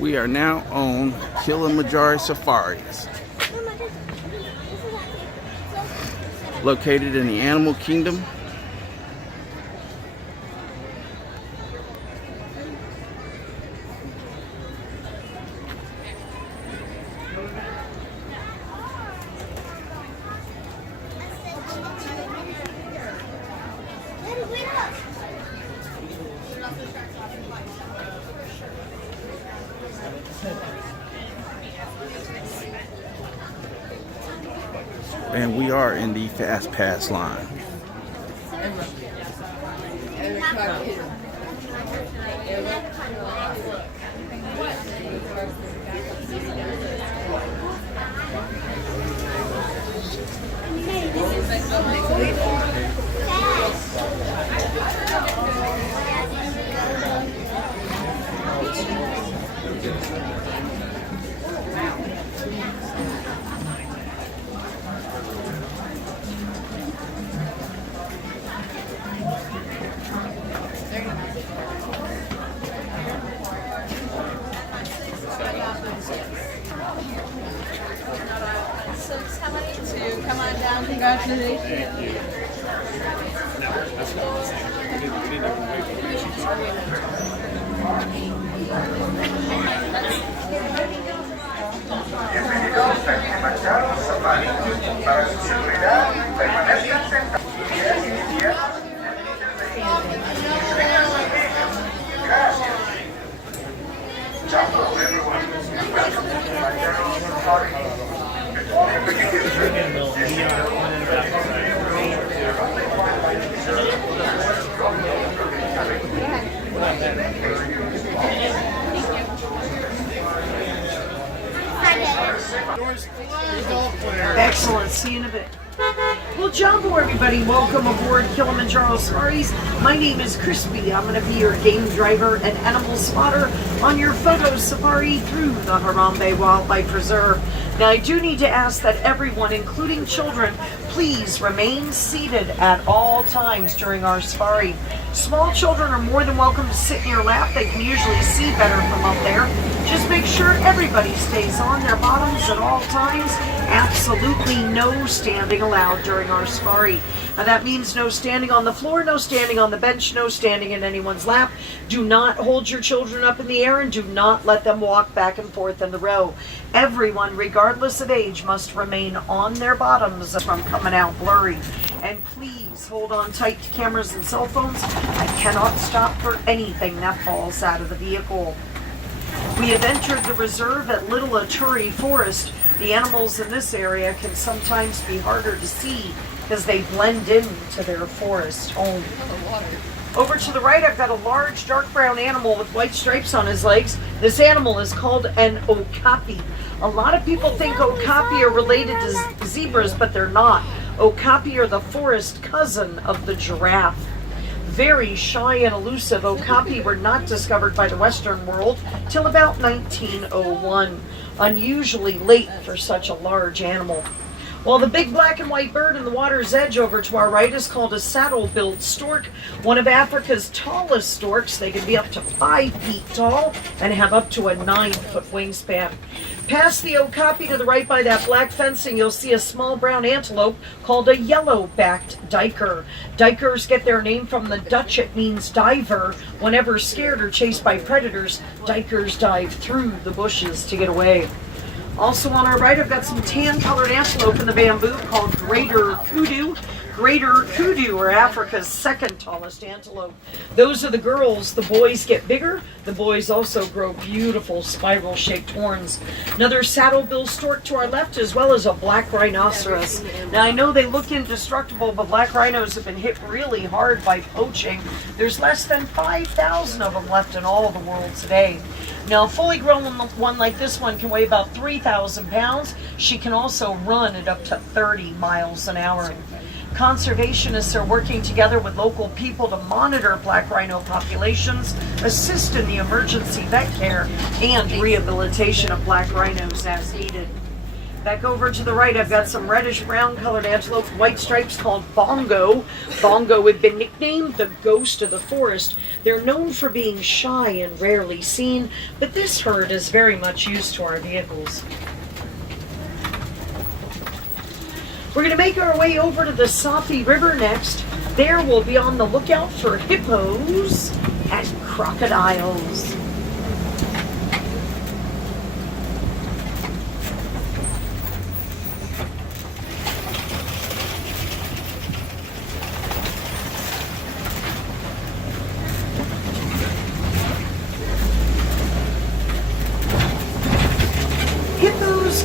We are now on Kilamajori Safari, located in the animal kingdom. And we are in the fast pass line. To come on down, congratulations. Bienvenidos a Kilamajori Safari. Para su seguridad, permanezcan sentados. Gracias. Ciao everyone. Welcome to Kilamajori Safari. Before we begin this trip, this is Excellent. See you in a bit. Well, Jumbo, everybody. Welcome aboard Kilamajori Safaris. My name is Crispy. I'm going to be your game driver and animal spotter on your photo safari through the Harambe Wildlife Preserve. Now, I do need to ask that everyone, including children, please remain seated at all times during our safari. Small children are more than welcome to sit in your lap. They can usually see better from up there. Just make sure everybody stays on their bottoms at all times. Absolutely no standing allowed during our safari. Now that means no standing on the floor, no standing on the bench, no standing in anyone's lap. Do not hold your children up in the air and do not let them walk back and forth in the row. Everyone, regardless of age, must remain on their bottoms from coming out blurry. And please hold on tight to cameras and cell phones. I cannot stop for anything that falls out of the vehicle. We have entered the reserve at Little Aturi Forest. The animals in this area can sometimes be harder to see because they blend into their forest home. Over to the right, I've got a large dark brown animal with white stripes on his legs. This animal is called an okapi. A lot of people think okapi are related to zebras, but they're not. Okapi are the forest cousin of the giraffe. Very shy and elusive, okapi were not discovered by the Western world till about 1901. Unusually late for such a large animal. While the big black and white bird in the water's edge over to our right is called a saddle-billed stork, one of Africa's tallest storks. They can be up to 5 feet tall and have up to a 9-foot wingspan. Past the okapi to the right by that black fencing, you'll see a small brown antelope called a yellow-backed duiker. Duikers get their name from the Dutch. It means diver. Whenever scared or chased by predators, duikers dive through the bushes to get away. Also on our right, I've got some tan-colored antelope in the bamboo called greater kudu. Greater kudu are Africa's second tallest antelope. Those are the girls. The boys get bigger. The boys also grow beautiful spiral-shaped horns. Another saddle-bill stork to our left, as well as a black rhinoceros. Now, I know they look indestructible, but black rhinos have been hit really hard by poaching. There's less than 5,000 of them left in all of the world today. Now, a fully grown one like this one can weigh about 3,000 pounds. She can also run at up to 30 miles an hour. Conservationists are working together with local people to monitor black rhino populations, assist in the emergency vet care, and rehabilitation of black rhinos as needed. Back over to the right, I've got some reddish-brown colored antelope, white stripes called bongo. Bongo had been nicknamed the ghost of the forest. They're known for being shy and rarely seen, but this herd is very much used to our vehicles. We're going to make our way over to the Safi River next. There we'll be on the lookout for hippos and crocodiles.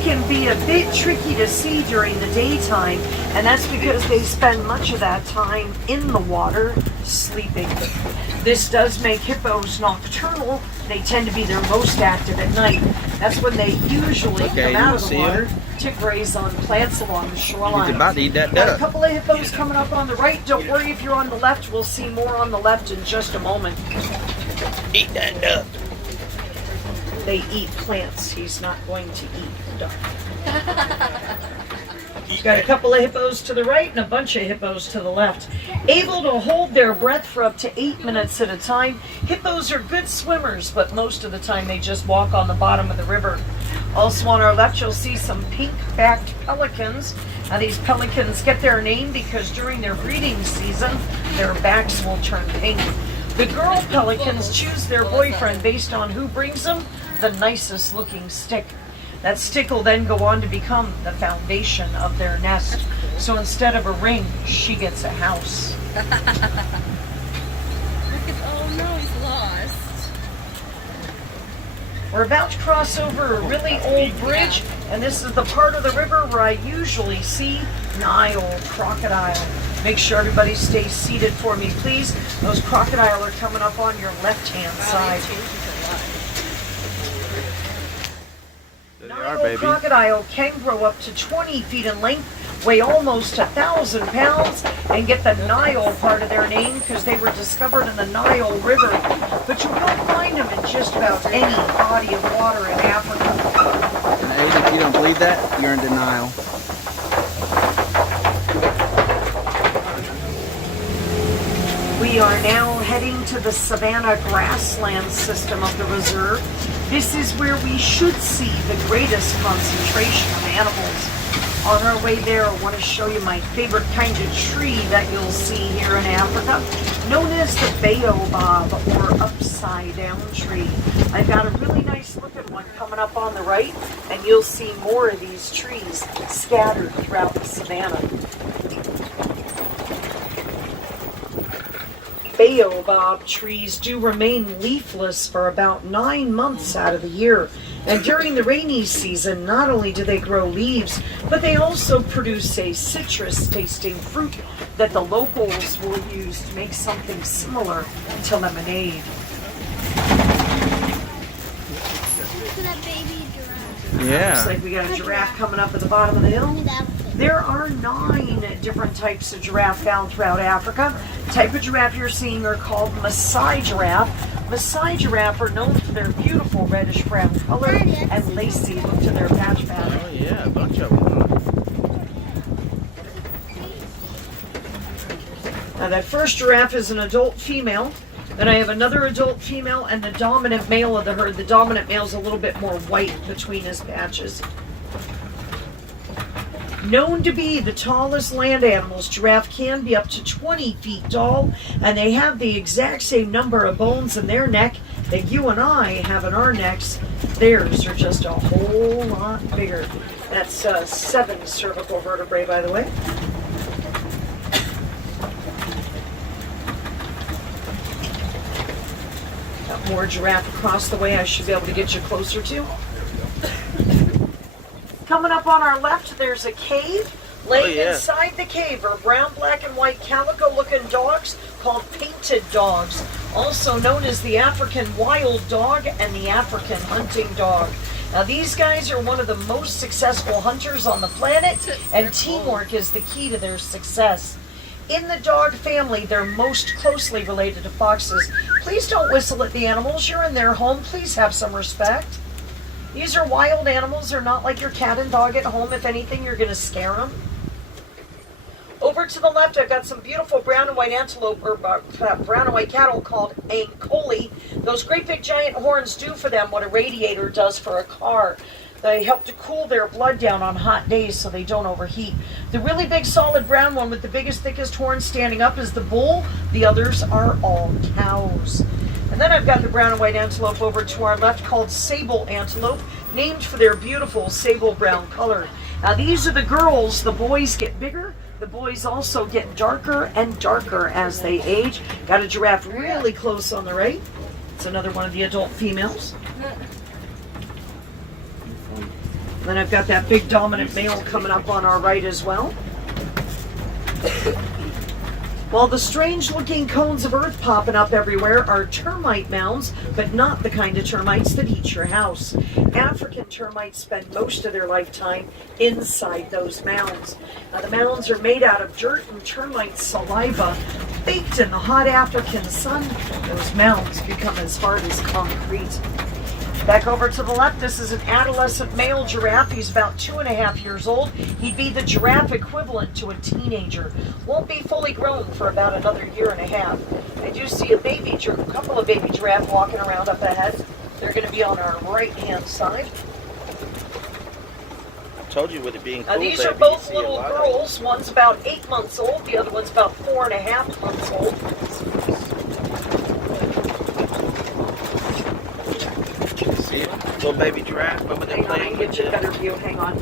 Can be a bit tricky to see during the daytime, and that's because they spend much of that time in the water sleeping. This does make hippos nocturnal. They tend to be their most active at night. That's when they usually come out of the water to graze on plants along the shoreline. He's about to eat that Got a duck. couple of hippos coming up on the right. Don't worry if you're on the left. We'll see more on the left in just a moment. Eat that duck. They eat plants. He's not going to eat duck. Got a couple of hippos to the right and a bunch of hippos to the left. Able to hold their breath for up to 8 minutes at a time. Hippos are good swimmers, but most of the time they just walk on the bottom of the river. Also on our left, you'll see some pink-backed pelicans. Now these pelicans get their name because during their breeding season, their backs will turn pink. The girl pelicans choose their boyfriend based on who brings them the nicest looking stick. That stick will then go on to become the foundation of their nest. So instead of a ring, she gets a house. Oh no, he's lost. We're about to cross over a really old bridge, and this is the part of the river where I usually see Nile crocodile. Make sure everybody stays seated for me, please. Those crocodile are coming up on your left-hand side. There they are, Nile baby. crocodile can grow up to 20 feet in length, weigh almost 1,000 pounds, and get the Nile part of their name because they were discovered in the Nile River. But you will find them in just about any body of water in Africa. And if you don't believe that, you're in denial. We are now heading to the savanna grassland system of the reserve. This is where we should see the greatest concentration of animals. On our way there, I want to show you my favorite kind of tree that you'll see here in Africa, known as the baobab or upside down tree. I've got a really nice looking one coming up on the right, and you'll see more of these trees scattered throughout the savanna. Baobab trees do remain leafless for about 9 months out of the year. And during the rainy season, not only do they grow leaves, but they also produce a citrus-tasting fruit that the locals will use to make something similar to lemonade. Look at that baby giraffe. Yeah. Looks like we got a giraffe coming up at the bottom of the hill. There are 9 different types of giraffe found throughout Africa. The type of giraffe you're seeing are called Maasai giraffe. Maasai giraffe are known for their beautiful reddish-brown color and lacy look to their patch pattern. Oh yeah, a bunch of them. Now that first giraffe is an adult female. Then I have another adult female and the dominant male of the herd. The dominant male is a little bit more white between his patches. Known to be the tallest land animals, giraffe can be up to 20 feet tall, and they have the exact same number of bones in their neck that you and I have in our necks. Theirs are just a whole lot bigger. That's 7 cervical vertebrae, by the way. Got more giraffe across the way I should be able to get you closer to. Coming up on our left, there's a cave. Laying inside the cave are brown, black, and white calico-looking dogs called painted dogs, also known as the African wild dog and the African hunting dog. Now, these guys are one of the most successful hunters on the planet, and teamwork is the key to their success. In the dog family, they're most closely related to foxes. Please don't whistle at the animals. You're in their home. Please have some respect. These are wild animals. They're not like your cat and dog at home. If anything, you're going to scare them. Over to the left, I've got some beautiful brown and white antelope, or brown and white cattle called Ankoli. Those great big giant horns do for them what a radiator does for a car. They help to cool their blood down on hot days so they don't overheat. The really big solid brown one with the biggest, thickest horns standing up is the bull. The others are all cows. And then I've got the brown and white antelope over to our left called sable antelope, named for their beautiful sable brown color. Now these are the girls. The boys get bigger. The boys also get darker and darker as they age. Got a giraffe really close on the right. It's another one of the adult females. Then I've got that big dominant male coming up on our right as well. While the strange looking cones of earth popping up everywhere are termite mounds, but not the kind of termites that eat your house. African termites spend most of their lifetime inside those mounds. Now the mounds are made out of dirt and termite saliva. Baked in the hot African sun, those mounds become as hard as concrete. Back over to the left, this is an adolescent male giraffe. He's about 2.5 years old. He'd be the giraffe equivalent to a teenager. Won't be fully grown for about another 1.5 years. I do see a couple of baby giraffe walking around up ahead. They're going to be on our right-hand side. I told you with it being cool, Now these baby, are both you see a little lot of girls. One's about 8 months old. The other one's about 4.5 months old. See it? Little baby giraffe. Remember they Hang on, I playing can with get you a the better view. Hang on.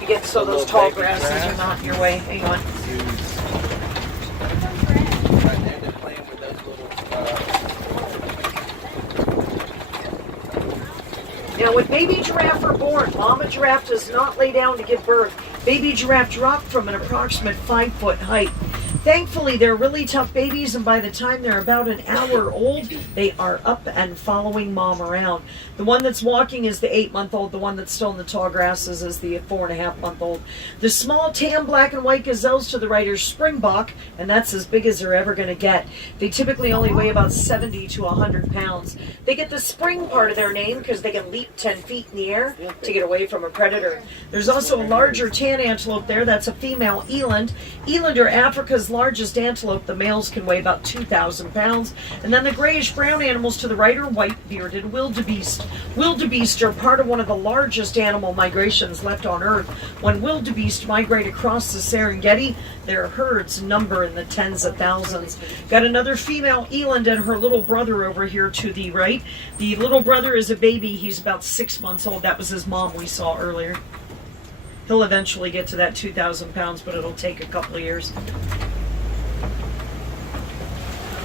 You get so The those little tall baby grasses giraffe. are not in your way. Hang on. right there. They're playing with those little. Now, when baby giraffe are born, mama giraffe does not lay down to give birth. Baby giraffe drop from an approximate 5-foot height. Thankfully, they're really tough babies, and by the time they're about an hour old, they are up and following mom around. The one that's walking is the 8-month-old. The one that's still in the tall grasses is the 4.5-month-old. The small tan black and white gazelles to the right are springbok, and that's as big as they're ever going to get. They typically only weigh about 70 to 100 pounds. They get the spring part of their name because they can leap 10 feet in the air to get away from a predator. There's also a larger tan antelope there. That's a female eland. Eland are Africa's largest antelope. The males can weigh about 2,000 pounds. And then the grayish brown animals to the right are white-bearded wildebeest. Wildebeest are part of one of the largest animal migrations left on Earth. When wildebeest migrate across the Serengeti, their herds number in the tens of thousands. Got another female eland and her little brother over here to the right. The little brother is a baby. He's about 6 months old. That was his mom we saw earlier. He'll eventually get to that 2,000 pounds, but it'll take a couple of years.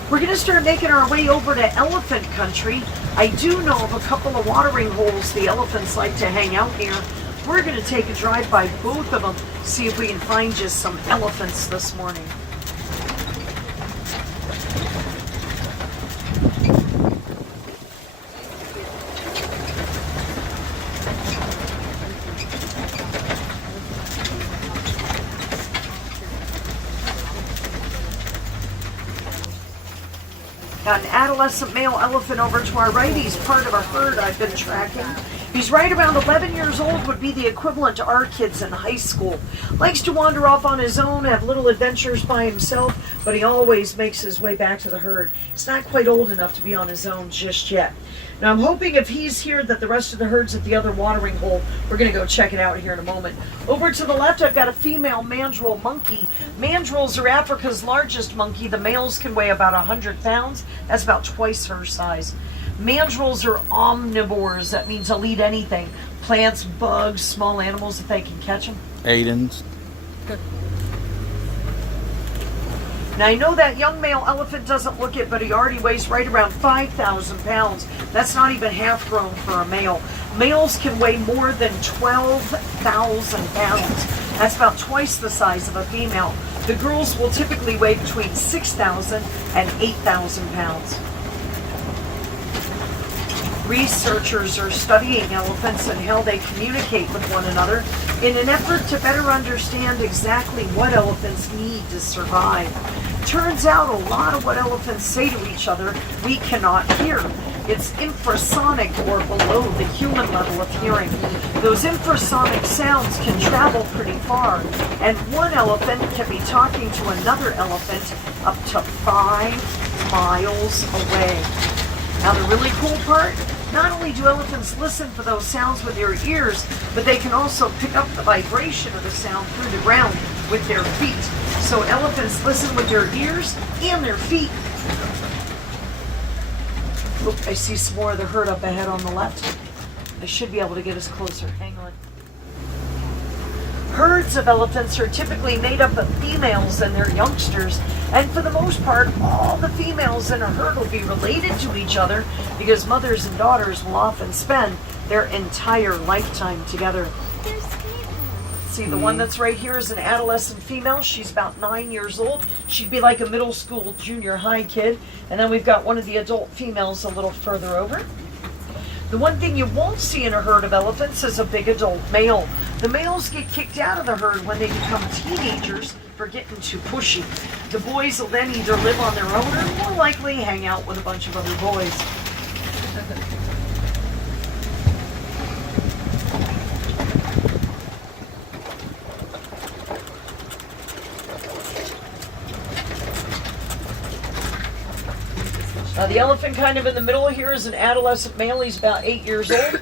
We're going to start making our way over to elephant country. I do know of a couple of watering holes the elephants like to hang out near. We're going to take a drive by both of them, see if we can find just some elephants this morning. Got an adolescent male elephant over to our right. He's part of a herd I've been tracking. He's right around 11 years old, would be the equivalent to our kids in high school. Likes to wander off on his own, have little adventures by himself, but he always makes his way back to the herd. He's not quite old enough to be on his own just yet. Now I'm hoping if he's here that the rest of the herd's at the other watering hole. We're going to go check it out here in a moment. Over to the left, I've got a female mandrill monkey. Mandrills are Africa's largest monkey. The males can weigh about 100 pounds. That's about twice her size. Mandrills are omnivores. That means they'll eat anything. Plants, bugs, small animals if they can catch them. Aidens. Now I know that young male elephant doesn't look it, but he already weighs right around 5,000 pounds. That's not even half grown for a male. Males can weigh more than 12,000 pounds. That's about twice the size of a female. The girls will typically weigh between 6,000 and 8,000 pounds. Researchers are studying elephants and how they communicate with one another in an effort to better understand exactly what elephants need to survive. Turns out a lot of what elephants say to each other we cannot hear. It's infrasonic or below the human level of hearing. Those infrasonic sounds can travel pretty far, and one elephant can be talking to another elephant up to 5 miles away. Now the really cool part, not only do elephants listen for those sounds with their ears, but they can also pick up the vibration of the sound through the ground with their feet. So elephants listen with their ears and their feet. Oop, I see some more of the herd up ahead on the left. I should be able to get us closer. Hang on. Herds of elephants are typically made up of females and their youngsters, and for the most part, all the females in a herd will be related to each other because mothers and daughters will often spend their entire lifetime together. See, the one that's right here is an adolescent female. She's about 9 years old. She'd be like a middle school, junior high kid. And then we've got one of the adult females a little further over. The one thing you won't see in a herd of elephants is a big adult male. The males get kicked out of the herd when they become teenagers for getting too pushy. The boys will then either live on their own or more likely hang out with a bunch of other boys. The elephant kind of in the middle here is an adolescent male. He's about 8 years old.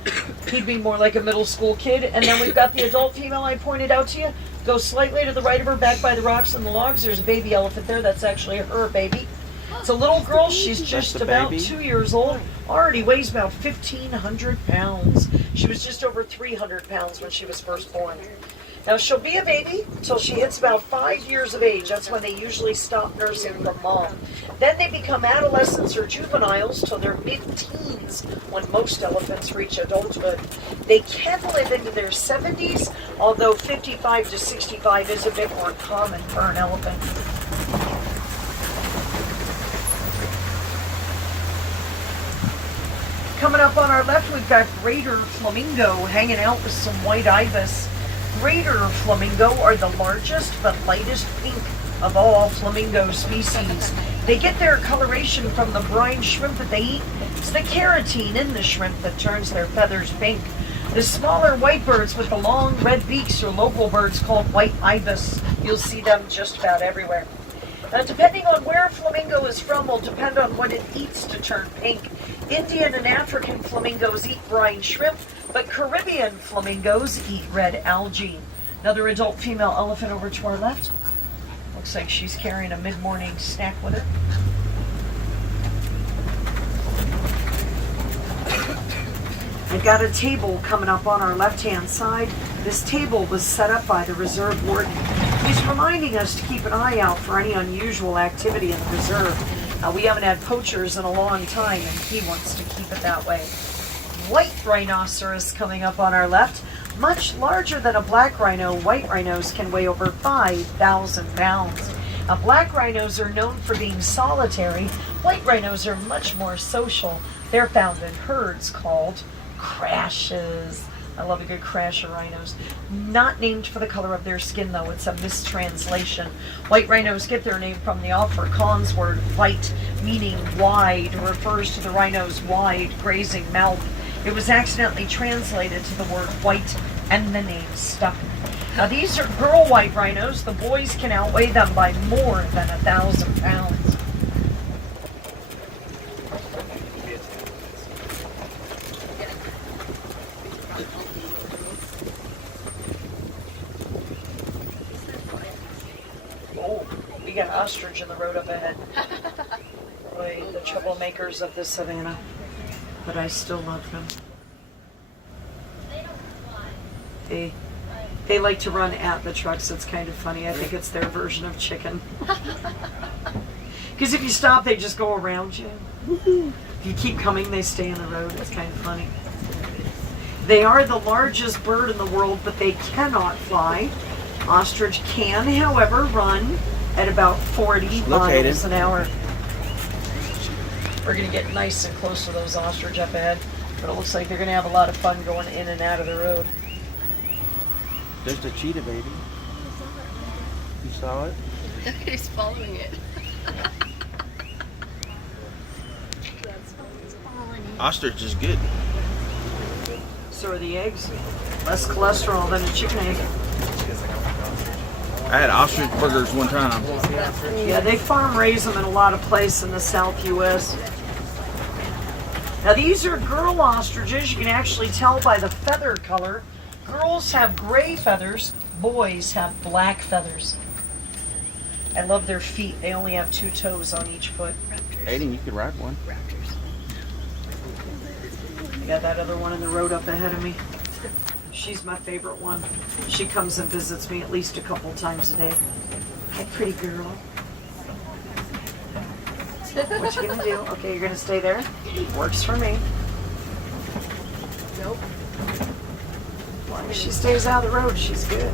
He'd be more like a middle school kid. And then we've got the adult female I pointed out to you. Go slightly to the right of her, back by the rocks and the logs. There's a baby elephant there. That's actually her baby. It's a little girl. She's just about 2 years old. Already weighs about 1,500 pounds. She was just over 300 pounds when she was first born. Now, she'll be a baby until she hits about 5 years of age. That's when they usually stop nursing from mom. Then they become adolescents or juveniles till they're mid-teens when most elephants reach adulthood. They can live into their 70s, although 55 to 65 is a bit more common for an elephant. Coming up on our left, we've got greater flamingo hanging out with some white ibis. Greater flamingo are the largest but lightest pink of all flamingo species. They get their coloration from the brine shrimp that they eat. It's the keratin in the shrimp that turns their feathers pink. The smaller white birds with the long red beaks are local birds called white ibis. You'll see them just about everywhere. Now, depending on where a flamingo is from will depend on what it eats to turn pink. Indian and African flamingos eat brine shrimp, but Caribbean flamingos eat red algae. Another adult female elephant over to our left. Looks like she's carrying a mid-morning snack with her. I've got a table coming up on our left-hand side. This table was set up by the reserve warden. He's reminding us to keep an eye out for any unusual activity in the reserve. We haven't had poachers in a long time, and he wants to keep it that way. White rhinoceros coming up on our left. Much larger than a black rhino, white rhinos can weigh over 5,000 pounds. Now, black rhinos are known for being solitary. White rhinos are much more social. They're found in herds called crashes. I love a good crash of rhinos. Not named for the color of their skin, though. It's a mistranslation. White rhinos get their name from the Afrikaans word white, meaning wide, refers to the rhino's wide, grazing mouth. It was accidentally translated to the word white, and the name stuck. Now, these are girl white rhinos. The boys can outweigh them by more than 1,000 pounds. We got ostrich in the road up ahead. Boy, the troublemakers of the savannah. But I still love them. They like to run at the trucks. It's kind of funny. I think it's their version of chicken. Because if you stop, they just go around you. If you keep coming, they stay in the road. It's kind of funny. They are the largest bird in the world, but they cannot fly. Ostrich can, however, run at about 40 miles an hour. We're going to get nice and close to those ostrich up ahead, but it looks like they're going to have a lot of fun going in and out of the road. There's the cheetah, baby. You saw it? He's following it. It's falling in. Ostrich is good. So are the eggs. Less cholesterol than a chicken egg. I had ostrich burgers one time. Yeah, they farm raise them in a lot of places in the South U.S. Now these are girl ostriches. You can actually tell by the feather color. Girls have gray feathers. Boys have black feathers. I love their feet. They only have 2 toes on each foot. Aiden, you could ride one. I got that other one in the road up ahead of me. She's my favorite one. She comes and visits me at least a couple times a day. Hi, pretty girl. What you gonna do? Okay, you're gonna stay there. Works for me. Nope. As long as she stays out of the road, she's good.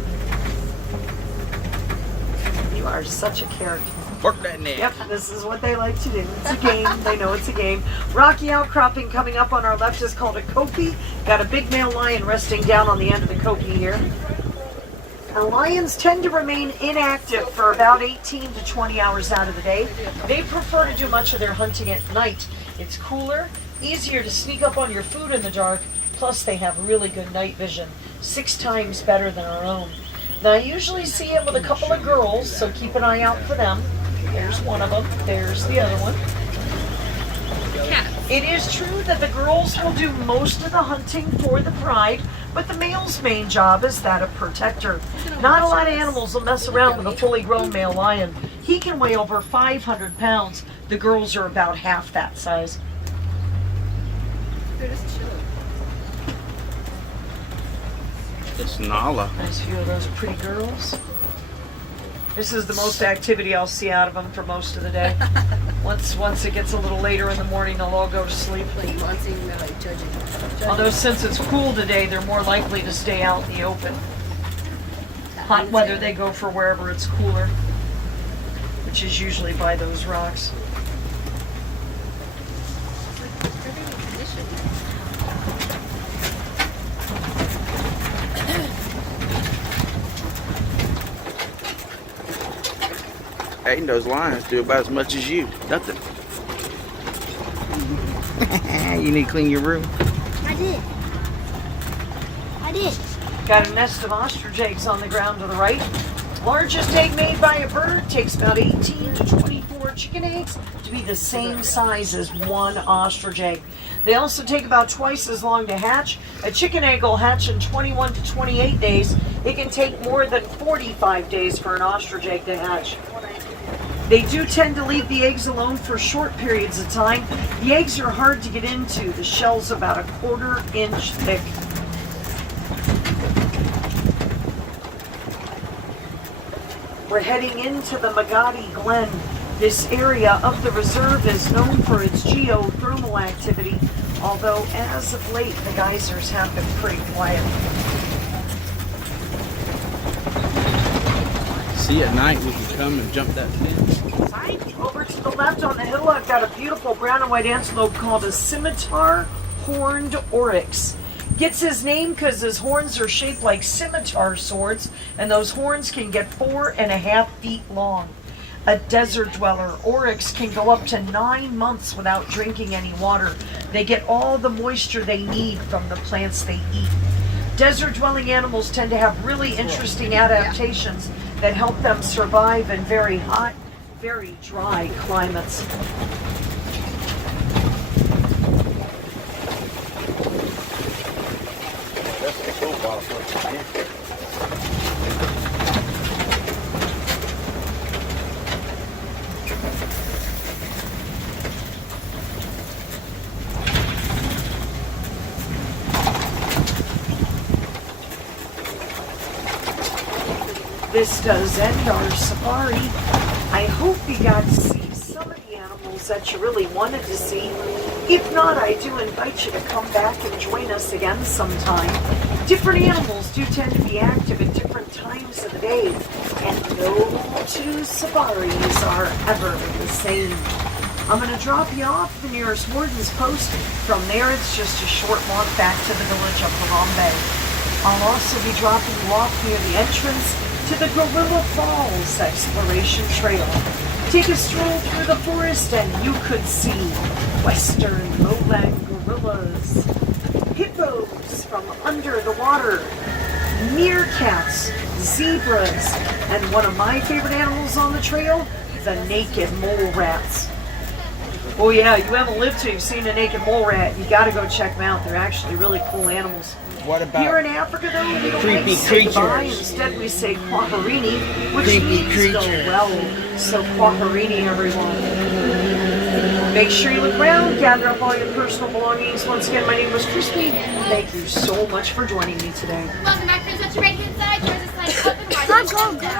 You are such a character. Work that neck. Yep, this is what they like to do. It's a game. They know it's a game. Rocky outcropping coming up on our left is called a kopie. Got a big male lion resting down on the end of the kopie here. Now, lions tend to remain inactive for about 18 to 20 hours out of the day. They prefer to do much of their hunting at night. It's cooler, easier to sneak up on your food in the dark, plus they have really good night vision, 6 times better than our own. Now, I usually see him with a couple of girls, so keep an eye out for them. There's one of them. There's the other one. Cats. It is true that the girls will do most of the hunting for the pride, but the male's main job is that of protector. Not a lot of animals will mess around with a fully grown male lion. He can weigh over 500 pounds. The girls are about half that size. They're just chilling. It's Nala. Nice view of those pretty girls. This is the most activity I'll see out of them for most of the day. Once it gets a little later in the morning, they'll all go to sleep. Like wanting, they're like judging. Although since it's cool today, they're more likely to stay out in the open. Hot weather, they go for wherever it's cooler, which is usually by those rocks. Aiden, those lions do about as much as you. Nothing. You need to clean your room. I did. Got a nest of ostrich eggs on the ground to the right. Largest egg made by a bird takes about 18 to 24 chicken eggs to be the same size as one ostrich egg. They also take about twice as long to hatch. A chicken egg will hatch in 21 to 28 days. It can take more than 45 days for an ostrich egg to hatch. They do tend to leave the eggs alone for short periods of time. The eggs are hard to get into. The shell's about a 1/4 inch thick. We're heading into the Magadi Glen. This area of the reserve is known for its geothermal activity, although as of late the geysers have been pretty quiet. See, at night we can come and jump that fence. Over to the left on the hill, I've got a beautiful brown and white antelope called a scimitar horned oryx. Gets his name because his horns are shaped like scimitar swords, and those horns can get 4.5 feet long. A desert dweller, oryx can go up to 9 months without drinking any water. They get all the moisture they need from the plants they eat. Desert dwelling animals tend to have really interesting adaptations that help them survive in very hot, very dry climates. This does end our safari. I hope you got to see some of the animals that you really wanted to see. If not, I do invite you to come back and join us again sometime. Different animals do tend to be active at different times of the day, and no 2 safaris are ever the same. I'm going to drop you off the nearest warden's post. From there, it's just a short walk back to the village of Harambe. I'll also be dropping you off near the entrance to the Gorilla Falls Exploration Trail. Take a stroll through the forest and you could see western lowland gorillas, hippos from under the water, meerkats, zebras, and one of my favorite animals on the trail, the naked mole rats. Oh yeah, you haven't lived till you've seen a naked mole rat. You gotta go check them out. They're actually really cool animals. What about Here in Africa, though, we don't creepy like to say goodbye. creatures? Instead, we say quackerini, which Creepy means go creatures. well. So quackerini, everyone. Make sure you look around, gather up all your personal belongings. Once again, my name was Crispy. Thank you so much for joining me today. Welcome back, friends. Touch your right hand side. Doors are sliding open. Wide.